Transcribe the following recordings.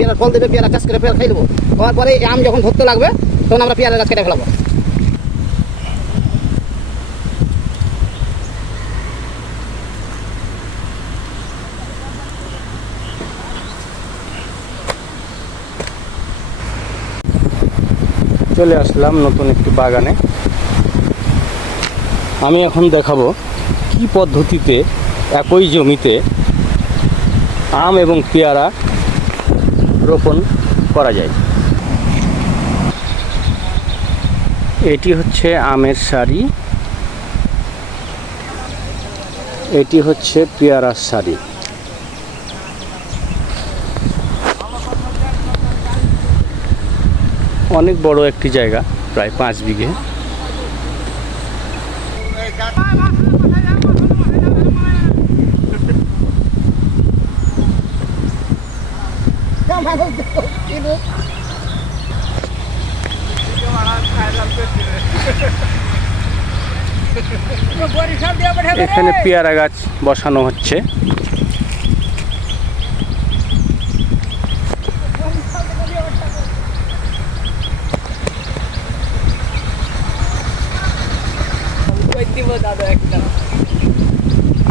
পেয়ারা ফল দেবে, পেয়ারা চাষ করে পেয়ারা খাই দেবো। হওয়ার পরে আম যখন ধরতে লাগবে তখন আমরা পেয়ারা গাছ কেটে ফেলাবো। চলে আসলাম নতুন একটি বাগানে। আমি এখন দেখাবো কি পদ্ধতিতে একই জমিতে আম এবং পেয়ারা রোপণ করা যায়। এটি হচ্ছে আমের সারি, এটি হচ্ছে পেয়ারার সারি। অনেক বড় একটি জায়গা, প্রায় 5 বিঘে। এখানে পেয়ারা গাছ বসানো হচ্ছে।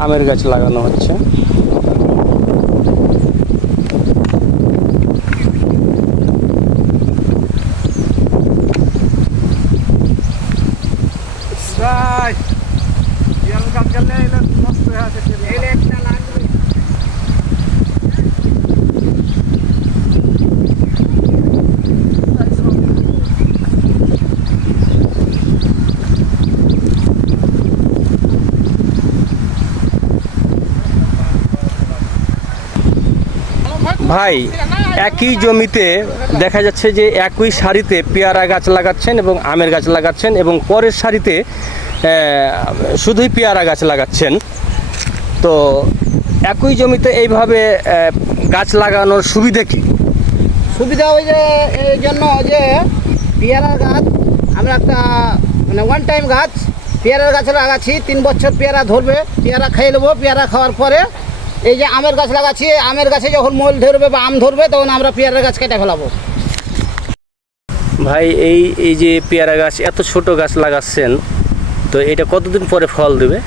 আমের গাছ লাগানো হচ্ছে। ভাই, একই জমিতে দেখা যাচ্ছে যে একই সারিতে পেয়ারা গাছ লাগাচ্ছেন এবং আমের গাছ লাগাচ্ছেন এবং পরের সারিতে শুধুই পেয়ারা গাছ লাগাচ্ছেন। তো একই জমিতে এইভাবে গাছ লাগানোর সুবিধা কি? সুবিধা ওই যে এই জন্য যে পেয়ারার গাছ আমরা একটা মানে ওয়ান টাইম গাছ পেয়ারার গাছ লাগাচ্ছি, 3 বছর পেয়ারা ধরবে, পেয়ারা খেয়ে নেবো। পেয়ারা খাওয়ার পরে এই যে আমের গাছ লাগাচ্ছি, আমের গাছে যখন মোল ধরবে বা আম ধরবে তখন আমরা পেয়ারার গাছ কেটে ফেলাবো। ভাই, এই যে পেয়ারা গাছ এত ছোট গাছ লাগাচ্ছেন, তো এটা কতদিন পরে ফল দেবে?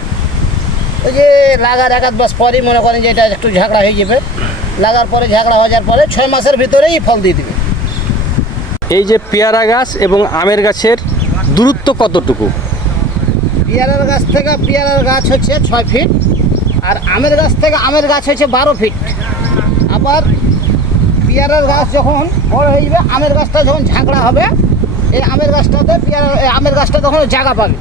ওই যে লাগার 1-2 মাস পরেই মনে করেন যে এটা একটু ঝাঁকড়া হয়ে যাবে। লাগার পরে ঝাঁকড়া হয়ে যাওয়ার পরে 6 মাসের ভিতরেই ফল দিয়ে দেবে। এই যে পেয়ারা গাছ এবং আমের গাছের দূরত্ব কতটুকু? পেয়ারার গাছ থেকে পেয়ারার গাছ হচ্ছে 6 ফিট, আর আমের গাছ থেকে আমের গাছ হচ্ছে 12 ফিট। আবার পেয়ারার গাছ যখন বড় হয়ে যাবে, আমের গাছটা যখন ঝাঁকড়া হবে, এই আমের গাছটাতে আমের গাছটা তখন জায়গা পাবে।